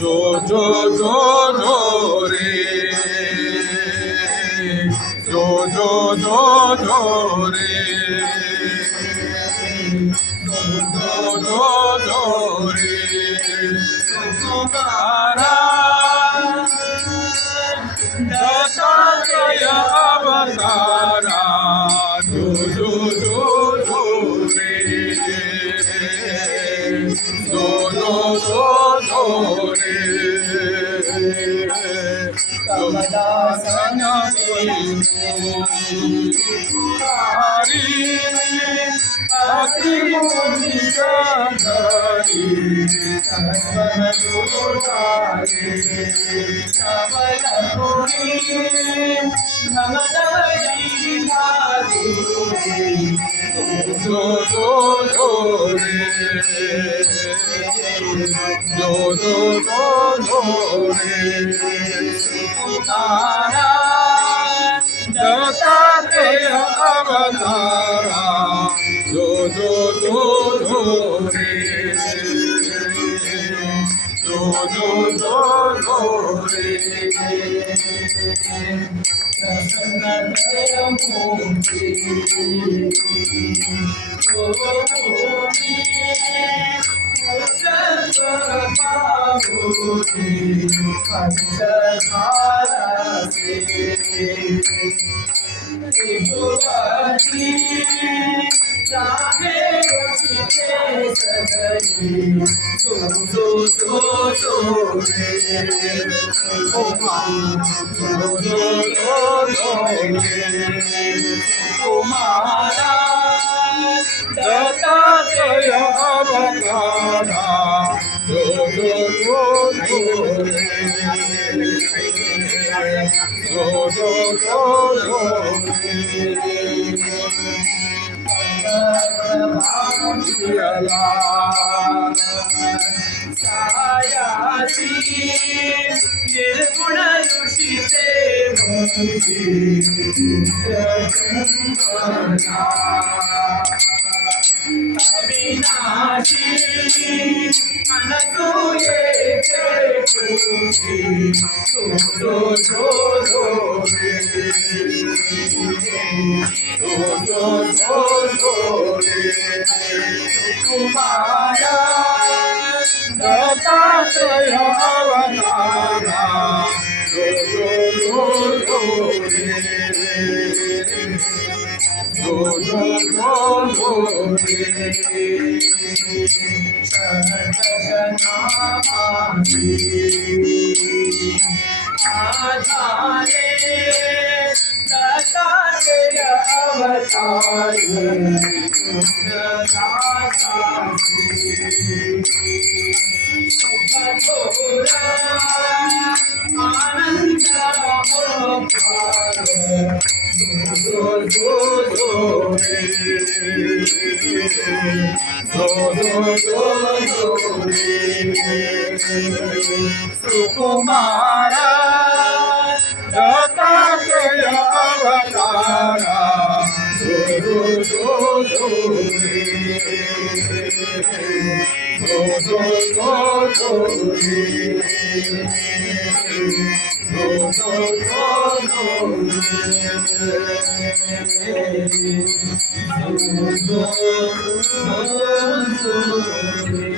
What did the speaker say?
जो जो जो जो रे जो जो जो जो रे जो जो जो रे तुम्हारा दत्तात्रेय अवतारा जो जो जो जो रे जो जो जो जो रे कमला हरी अति मोनिका धरी कमला पुरी जो जो जो रे जो जो जो जो रे तारा दत्तात्रेय अवतारा जो जो जो जो रे जो जो जो जो रे प्रसन्नतरमूर्ति दत्तात्रेय अवतारा जो जो जो जो रे जो जो जो जो रे सायासी निर्गुण ऋषिते अविनाशी अनसूये जो जो जो रे जो जो जो जो रे तुम्हारा दत्तात्रेय अवतारा जो जो जो जो रे जो जो जो जो रे शरणनामानि आधारे दत्तात्रेय अवतार सुखघोरा आनंद जो जो जो रे जो जो जो जो रे सुकुमारा दत्तात्रेय अवतारा जो जो जो जो रे जो जो जो जो रे जो जो जो जो रे